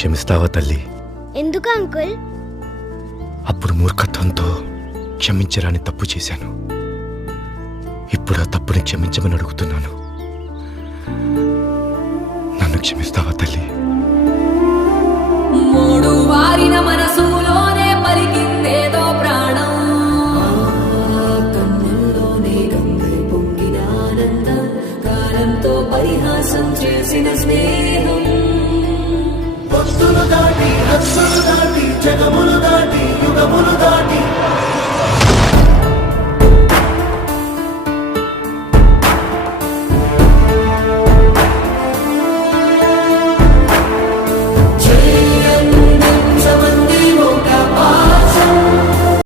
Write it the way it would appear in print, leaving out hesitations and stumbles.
క్షమిస్తావా తల్లి? ఎందుకు అంకుల్? అప్పుడు మూర్ఖత్వంతో క్షమించరాని తప్పు చేశాను. ఇప్పుడు ఆ తప్పుని క్షమించమని అడుగుతున్నాను. నన్ను క్షమిస్తావా తల్లి? మూడు వారిన మనసులోనే